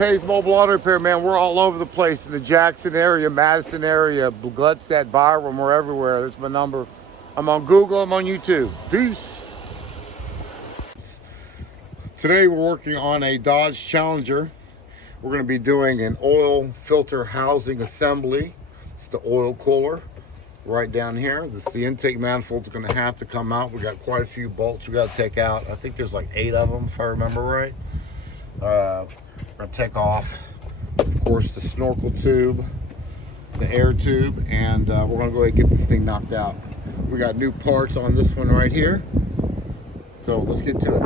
Hayes Mobile Auto Repair, man. We're all over the place in the Jackson area, Madison area, Gluckstadt, Byram, we're everywhere. There's my number. I'm on Google, I'm on YouTube. Peace. Today we're working on a Dodge Challenger. We're going to be doing an oil filter housing assembly. It's the oil cooler right down here. This is the intake manifold's going to have to come out. We got quite a few bolts we got to take out. I think there's like 8 of them if I remember right. We're going to take off, of course, the snorkel tube, the air tube, and we're going to go ahead and get this thing knocked out. We got new parts on this one right here, so let's get to it.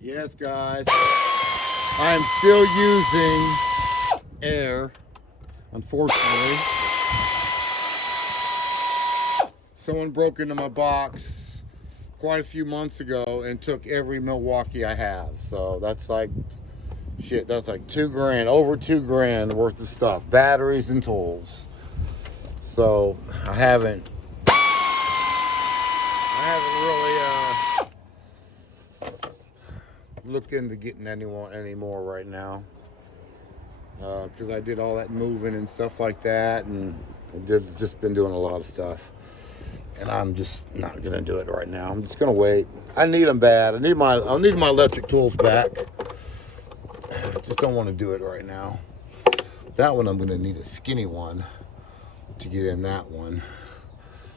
Yes, guys, I am still using air, unfortunately. Someone broke into my box quite a few months ago and took every Milwaukee I have. So that's like, shit, that's like $2 grand, over $2 grand worth of stuff, batteries and tools. So I haven't really looked into getting any more right now, because I did all that moving and stuff like that, and just been doing a lot of stuff. And I'm just not gonna do it right now. I'm just gonna wait. I need them bad. I need my electric tools back. I just don't want to do it right now. That one I'm gonna need a skinny one to get in that one.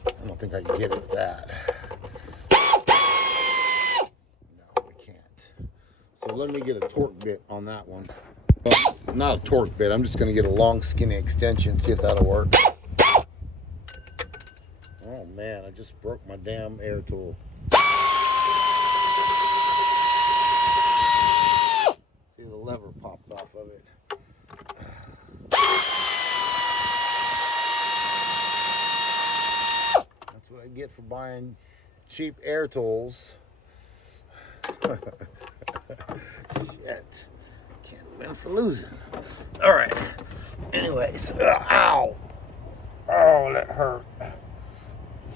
I don't think I can get it with that. No, we can't. So let me get a torque bit on that one. Well, not a torque bit. I'm just gonna get a long skinny extension. See if that'll work. Oh man, I just broke my damn air tool. See, the lever popped off of it. That's what I get for buying cheap air tools. Shit. Can't win for losing. All right. Anyways, ow. Oh, that hurt.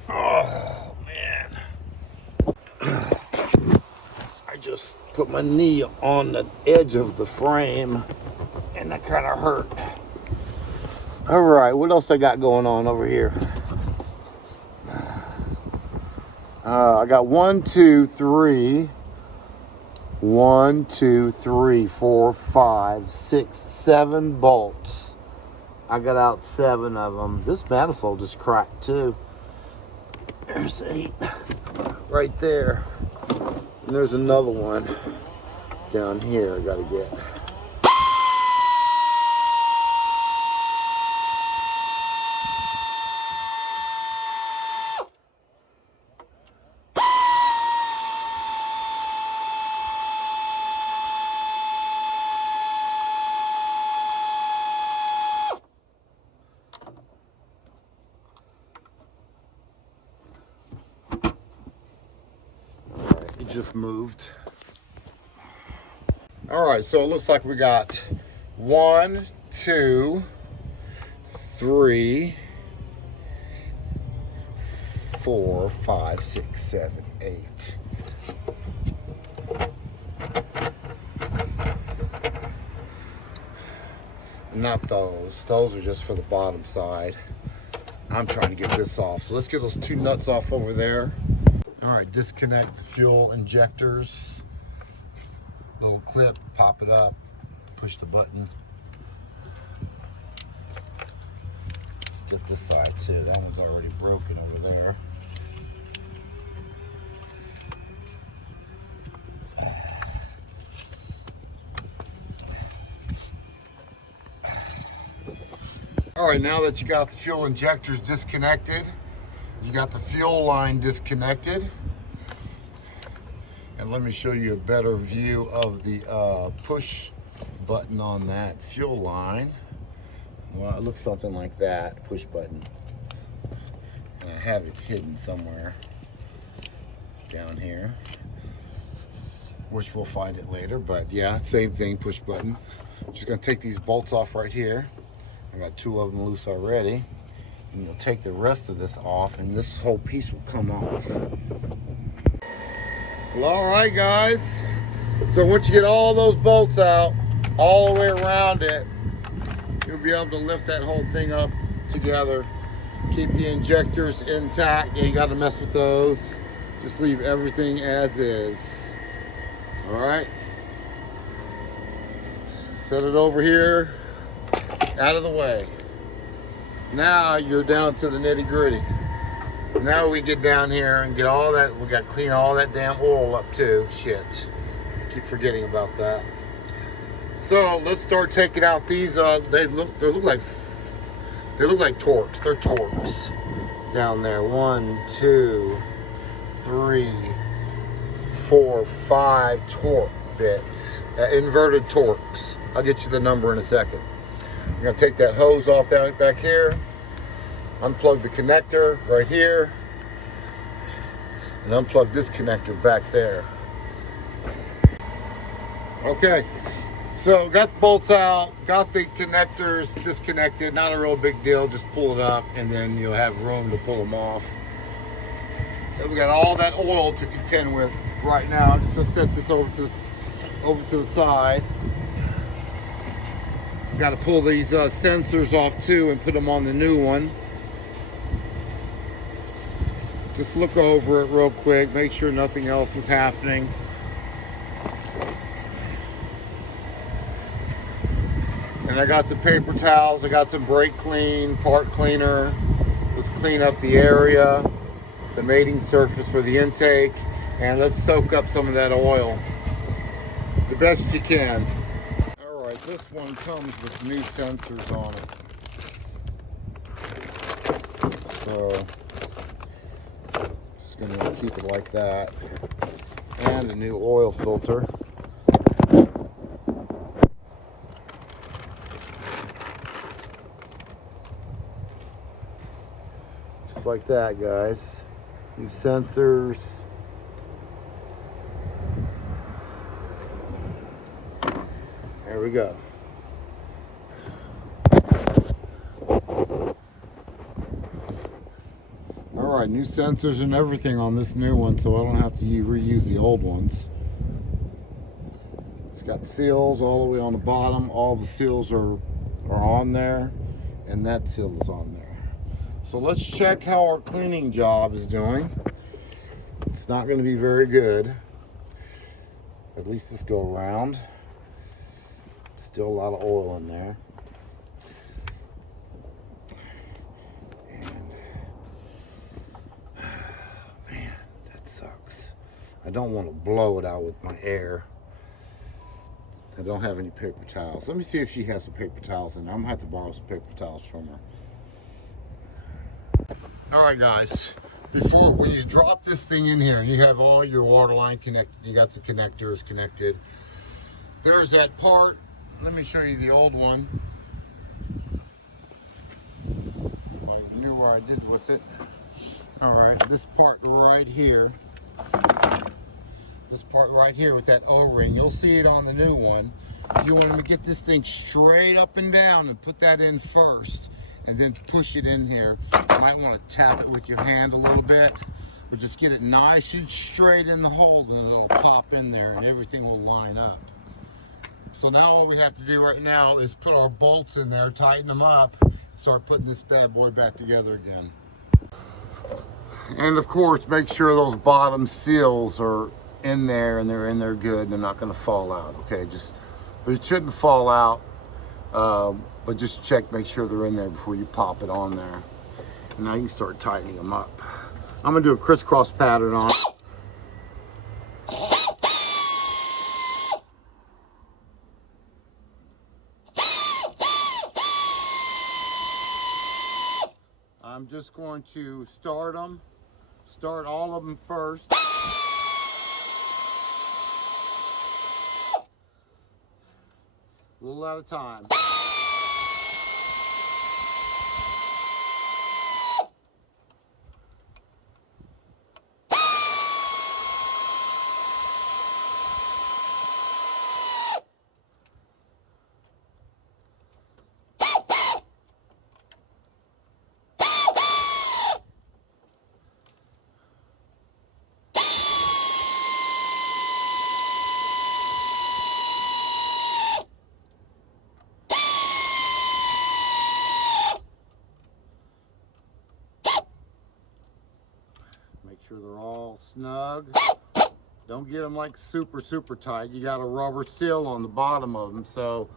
Oh man, I just put my knee on the edge of the frame and that kind of hurt. All right, what else I got going on over here? I got 1, 2, 3, 4, 5, 6, 7 bolts. I got out 7 of them. This manifold is cracked too. There's 8 right there, and there's another one down here I gotta get. Just moved. All right, so it looks like we got 1, 2, 3, 4, 5, 6, 7, 8. Not those. Those are just for the bottom side. I'm trying to get this off. So let's get those 2 nuts off over there. All right, disconnect the fuel injectors. Little clip, pop it up, push the button. Let's get this side too. That one's already broken over there. All right, now that you got the fuel injectors disconnected, you got the fuel line disconnected, and let me show you a better view of the push button on that fuel line. Well, it looks something like that, push button. And I have it hidden somewhere down here, which we'll find it later, but yeah, same thing, push button. Just gonna take these bolts off right here. I got 2 of them loose already. And you'll take the rest of this off and this whole piece will come off. Well, all right, guys. So once you get all those bolts out, all the way around it, you'll be able to lift that whole thing up together. Keep the injectors intact. You ain't got to mess with those. Just leave everything as is. All right. Set it over here, out of the way. Now you're down to the nitty gritty. Now we get down here and get all that. We got to clean all that damn oil up too. Shit. I keep forgetting about that. So let's start taking out these. They look like Torx. They're Torx down there. 1, 2, 3, 4, 5 Torx bits. Inverted Torx. I'll get you the number in a second. I'm gonna take that hose off down back here, unplug the connector right here, and unplug this connector back there. Okay, so got the bolts out, got the connectors disconnected, not a real big deal, just pull it up and then you'll have room to pull them off. And we got all that oil to contend with right now. Just set this over to the side. Got to pull these sensors off too and put them on the new one. Just look over it real quick, make sure nothing else is happening. And I got some paper towels, I got some brake clean, part cleaner. Let's clean up the area, the mating surface for the intake, and let's soak up some of that oil the best you can. Alright, this one comes with new sensors on it. So, just going to keep it like that. And a new oil filter. Just like that, guys. New sensors. There we go. Alright, new sensors and everything on this new one, so I don't have to reuse the old ones. It's got seals all the way on the bottom. All the seals are on there, and that seal is on there. So let's check how our cleaning job is doing. It's not going to be very good, at least this go around. Still a lot of oil in there. And man, that sucks. I don't want to blow it out with my air. I don't have any paper towels. Let me see if she has some paper towels in there. I'm gonna have to borrow some paper towels from her. All right, guys. When you drop this thing in here and you have all your water line connected, you got the connectors connected. There's that part. Let me show you the old one. I knew where I did with it. All right, this part right here. This part right here with that O-ring, you'll see it on the new one. You want to get this thing straight up and down and put that in first, and then push it in here. You might want to tap it with your hand a little bit, or just get it nice and straight in the hole, and it'll pop in there and everything will line up. So now all we have to do right now is put our bolts in there, tighten them up, start putting this bad boy back together again. And of course, make sure those bottom seals are in there and they're in there good. They're not going to fall out. Okay, they shouldn't fall out, but just check, make sure they're in there before you pop it on there. And now you can start tightening them up. I'm going to do a crisscross pattern on it. I'm just going to start all of them first. A little at a time. sure they're all snug. Don't get them like super tight. You got a rubber seal on the bottom of them, so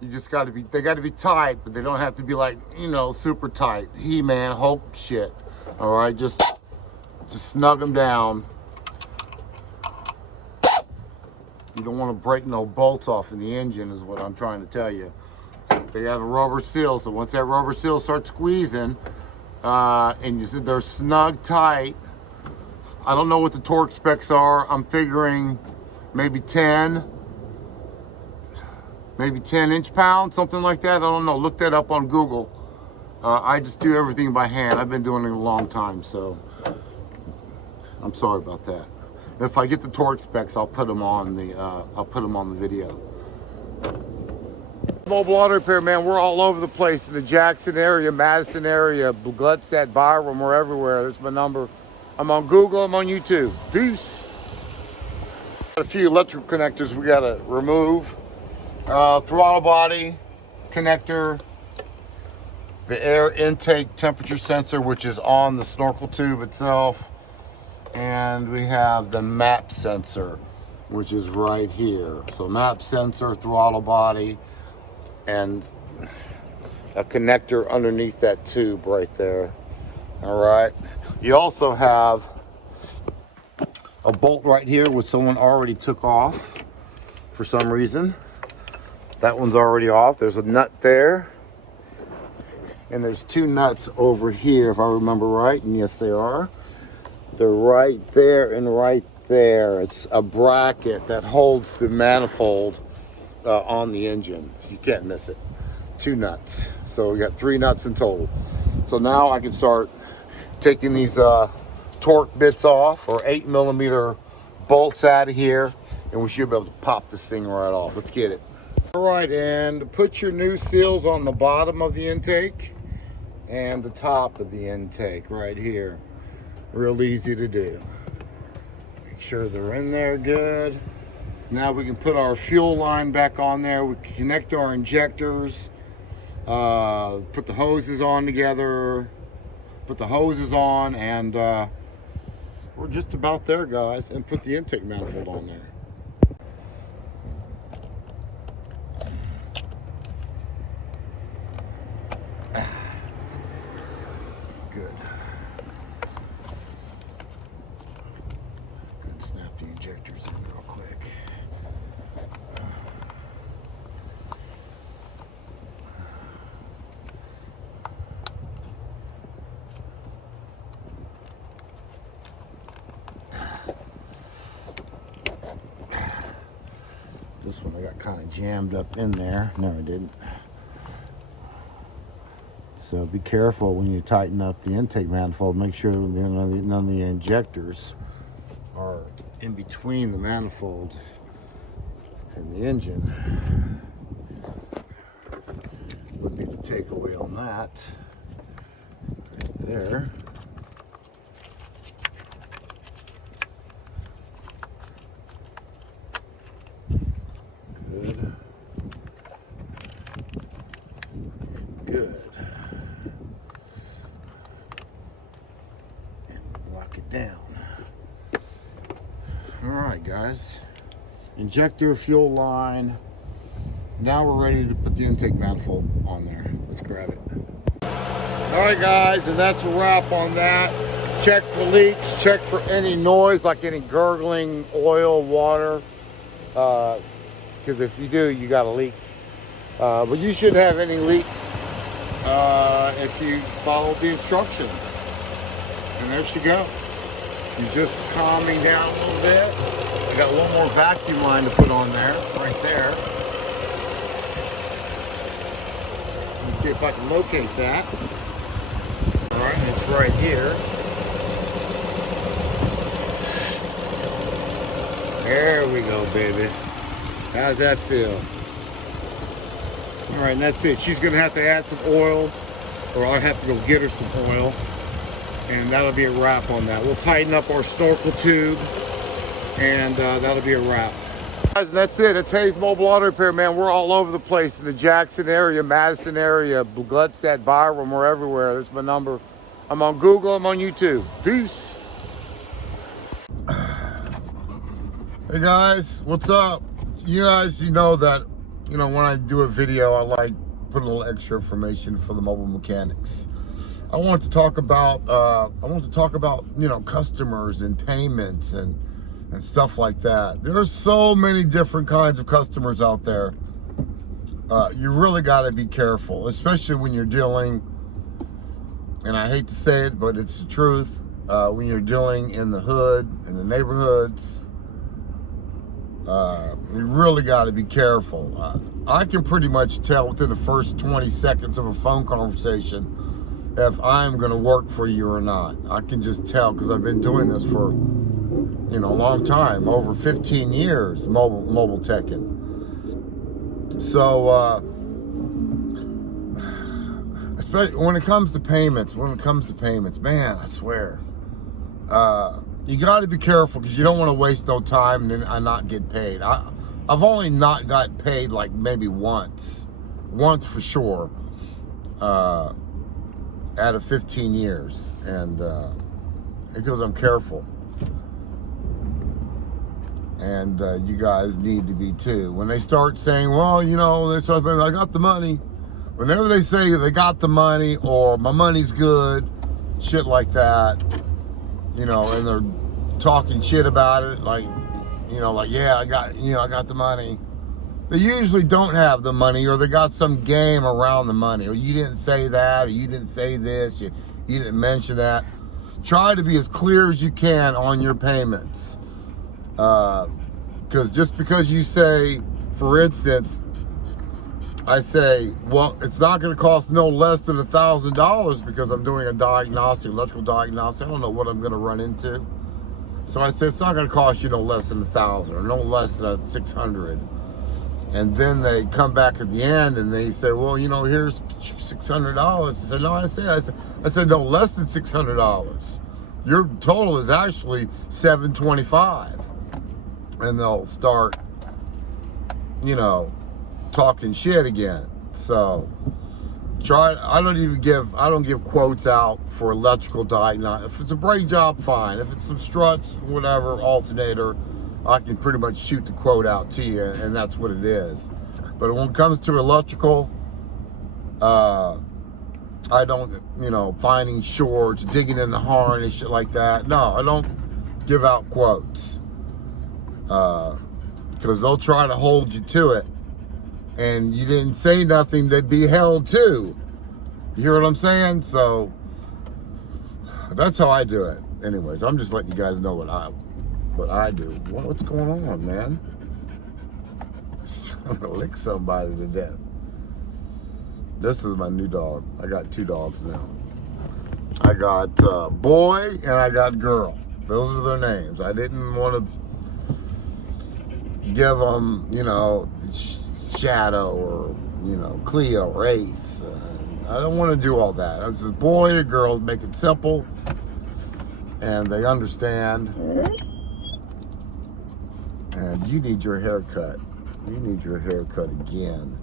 you just got to be, they got to be tight, but they don't have to be like, you know, super tight. He-Man, Hulk shit. All right, just snug them down. You don't want to break no bolts off in the engine is what I'm trying to tell you. They have a rubber seal, so once that rubber seal starts squeezing, and you said they're snug tight, I don't know what the torque specs are. I'm figuring maybe 10 inch-pounds, something like that. I don't know. Look that up on Google. I just do everything by hand. I've been doing it a long time, so I'm sorry about that. If I get the torque specs, I'll put them on the video. Mobile auto repair, man. We're all over the place in the Jackson area, Madison area, Gluckstadt, Byram. We're everywhere. There's my number. I'm on Google. I'm on YouTube. Peace. Got a few electrical connectors we gotta remove. Throttle body connector, the air intake temperature sensor, which is on the snorkel tube itself, and we have the map sensor, which is right here. So map sensor, throttle body, and a connector underneath that tube right there. All right. You also have a bolt right here, which someone already took off for some reason. That one's already off. There's a nut there. And there's two nuts over here, if I remember right. And yes, they are. They're right there and right there. It's a bracket that holds the manifold on the engine. You can't miss it. Two nuts. So we got three nuts in total. So now I can start taking these torque bits off, or 8mm bolts out of here, and we should be able to pop this thing right off. Let's get it. All right, and put your new seals on the bottom of the intake and the top of the intake right here. Real easy to do. Make sure they're in there good. Now we can put our fuel line back on there. We can connect our injectors, put the hoses on together, put the hoses on, and we're just about there, guys. And put the intake manifold on there. Good. And snap the injectors in real quick. This one I got kind of jammed up in there. No, I didn't. So be careful when you tighten up the intake manifold. Make sure none of the injectors are in between the manifold and the engine. Would be the takeaway on that. Right there. Good. And good. And lock it down. All right, guys. Injector, fuel line. Now we're ready to put the intake manifold on there. Let's grab it. All right, guys, and that's a wrap on that. Check for leaks. Check for any noise, like any gurgling, oil, water. Because if you do, you got a leak. But you shouldn't have any leaks if you follow the instructions. And there she goes. She's just calming down a little bit. I got one more vacuum line to put on there, right there. Let's see if I can locate that. All right, it's right here. There we go, baby. How's that feel? All right, and that's it. She's gonna have to add some oil, or I'll have to go get her some oil, and that'll be a wrap on that. We'll tighten up our snorkel tube, and that'll be a wrap. Guys, and that's it. It's Hayes Mobile Auto Repair, man. We're all over the place in the Jackson area, Madison area, Gluckstadt, Byram. We're everywhere. There's my number. I'm on Google. I'm on YouTube. Peace. Hey guys, what's up? You guys, you know that, when I do a video, I like put a little extra information for the mobile mechanics. I want to talk about, customers and payments and stuff like that. There's so many different kinds of customers out there. You really got to be careful, especially when you're dealing, and I hate to say it, but it's the truth, when you're dealing in the hood, in the neighborhoods. You really got to be careful. I can pretty much tell within the first 20 seconds of a phone conversation if I'm going to work for you or not. I can just tell because I've been doing this for, a long time, over 15 years, mobile teching. So, especially when it comes to payments, man, I swear, you got to be careful because you don't want to waste no time and then not get paid. I've only not got paid like maybe once for sure, out of 15 years, and because I'm careful, and you guys need to be too. When they start saying, well, they start saying, I got the money. Whenever they say they got the money or my money's good, shit like that, and they're talking shit about it, like, yeah, I got the money. They usually don't have the money, or they got some game around the money, or you didn't say that, or you didn't say this, you didn't mention that. Try to be as clear as you can on your payments. Because just because you say, for instance, I say, well, it's not going to cost no less than $1,000 because I'm doing a electrical diagnostic. I don't know what I'm going to run into. So I said, it's not going to cost you no less than $1,000 or no less than $600. And then they come back at the end and they say, well, here's $600. I said, no, I said, no, less than $600. Your total is actually $725. And they'll start, talking shit again. So I don't give quotes out for electrical diagnosis. If it's a brake job, fine. If it's some struts, whatever, alternator, I can pretty much shoot the quote out to you, and that's what it is. But when it comes to electrical, I don't, finding shorts, digging in the horn and shit like that. No, I don't give out quotes. Because they'll try to hold you to it. And you didn't say nothing, they'd be held to. You hear what I'm saying? So that's how I do it. Anyways, I'm just letting you guys know what I do. What's going on, man? I'm gonna lick somebody to death. This is my new dog. I got 2 dogs now. I got boy and I got girl. Those are their names. I didn't want to give them, Shadow or, Cleo or Ace. I don't want to do all that. It's a boy, a girl, make it simple, and they understand. And you need your haircut. You need your haircut again.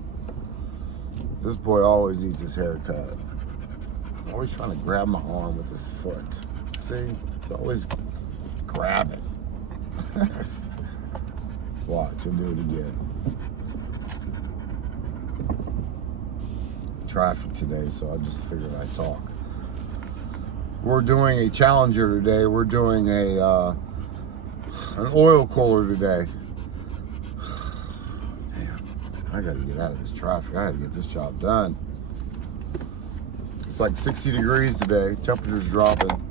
This boy always needs his haircut. Always trying to grab my arm with his foot. See? He's always grabbing. Watch, he'll do it again. Traffic today, so I just figured I'd talk. We're doing a Challenger today. We're doing an oil cooler today. Damn, I gotta get out of this traffic. I gotta get this job done. It's like 60 degrees today. Temperature's dropping.